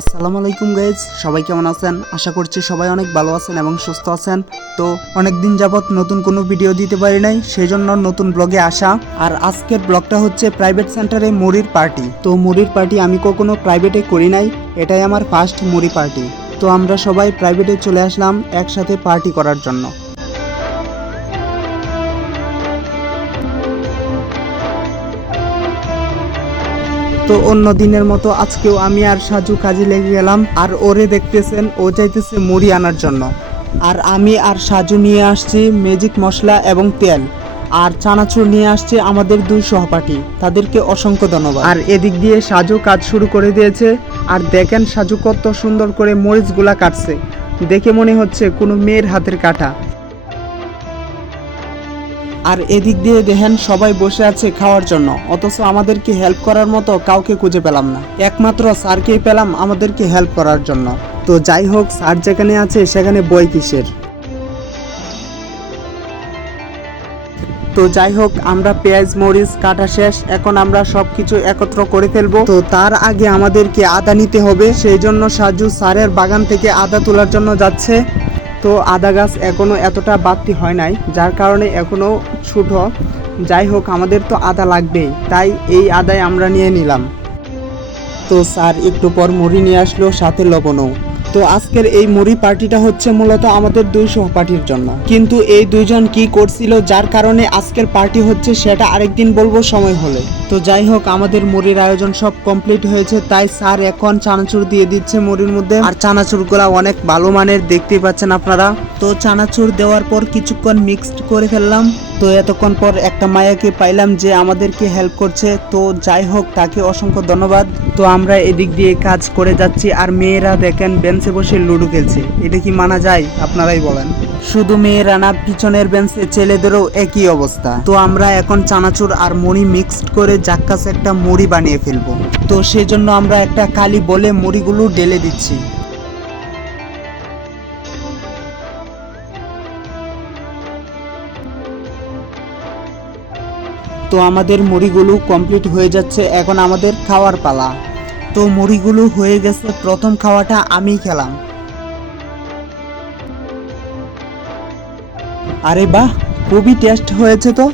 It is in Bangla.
আসসালামু আলাইকুম গাইজ, সবাই কেমন আছেন? আশা করছি সবাই অনেক ভালো আছেন এবং সুস্থ আছেন। তো অনেক দিন যাবত নতুন কোনো ভিডিও দিতে পারি নাই, সেই জন্য নতুন ব্লগে আসা। আর আজকের ব্লগটা হচ্ছে প্রাইভেট সেন্টারে মুড়ির পার্টি। তো মুড়ির পার্টি আমি কখনো প্রাইভেটে করি নাই, এটাই আমার ফার্স্ট মুড়ি পার্টি। তো আমরা সবাই প্রাইভেটে চলে আসলাম একসাথে পার্টি করার জন্য। তো অন্য দিনের মতো আজকেও আমি আর সাজু কাজে লেগে গেলাম। আর ওরে দেখতেছেন, ও চাইতেছে মুড়ি আনার জন্য। আর আমি আর সাজু নিয়ে আসছি ম্যাজিক মশলা এবং তেল। আর চানাচুর নিয়ে আসছে আমাদের দুই সহপাঠী, তাদেরকে অসংখ্য ধন্যবাদ। আর এদিক দিয়ে সাজু কাজ শুরু করে দিয়েছে। আর দেখেন সাজু কত সুন্দর করে মরিচগুলা কাটছে, দেখে মনে হচ্ছে কোনো মেয়ের হাতের কাটা। আর এদিক দিয়ে দেখেন সবাই বসে আছে খাওয়ার জন্য, অথচ আমাদেরকে হেল্প করার মতো কাউকে খুঁজে পেলাম না। একমাত্র স্যারকেই পেলাম আমাদেরকে হেল্প করার জন্য। তো যাই হোক, স্যার যেখানে আছে সেখানে বই কিসের। তো যাই হোক, আমরা পেঁয়াজ মরিচ কাটা শেষ, এখন আমরা সবকিছু একত্র করে ফেলবো। তো তার আগে আমাদেরকে আদা নিতে হবে, সেই জন্য সাজু স্যারের বাগান থেকে আদা তোলার জন্য যাচ্ছে। তো আদা গাছ এখনো এতটা বাড়তি হয় নাই, যার কারণে এখনো ছোট। যাই হোক, আমাদের তো আদা লাগবেই, তাই এই আদায় আমরা নিয়ে নিলাম। তো স্যার একটু পর মুড়ি নিয়ে আসলো, সাথে লবণও। তো আজকের এই মুড়ি পার্টিটা হচ্ছে মূলত আমাদের দুই সহপাঠীর জন্য, কিন্তু এই দুইজন কি করছিল যার কারণে আজকের পার্টি হচ্ছে সেটা আরেকদিন বলবো সময় হলে। তো যাই হোক, আমাদের মুড়ির আয়োজন সব কমপ্লিট হয়েছে, তাই স্যার এখন চানাচুর দিয়ে দিচ্ছে মুড়ির মধ্যে। আর চানাচুরগুলা অনেক ভালো মানের, দেখতেই পাচ্ছেন আপনারা। তো চানাচুর দেওয়ার পর কিছুক্ষণ মিক্সড করে ফেললাম। তো এতক্ষণ পর একটা মায়াকে পাইলাম যে আমাদেরকে হেল্প করছে। তো যাই হোক, তাকে অসংখ্য ধন্যবাদ। তো আমরা এদিক দিয়ে কাজ করে যাচ্ছি, আর মেয়েরা দেখেন বেঞ্চে বসে লুডো খেলছে। এটা কি মানা যায়? আপনারাই বলেন। শুধু মেয়েরা না, পিছনের বেঞ্চে ছেলেদেরও একই অবস্থা। তো আমরা এখন চানাচুর আর মুড়ি মিক্সড করে জাক্কাস একটা মুড়ি বানিয়ে ফেলবো। তো সেজন্য আমরা একটা কালি বলে মুড়িগুলো ঢেলে দিচ্ছি। তো আমাদের মুড়িগুলো কমপ্লিট হয়ে যাচ্ছে, এখন আমাদের খাওয়ার পালা। তো মুড়িগুলো হয়ে গেছে, প্রথম খাওয়াটা আমি খেলাম। আরে বাহ, খুবই টেস্ট হয়েছে। তো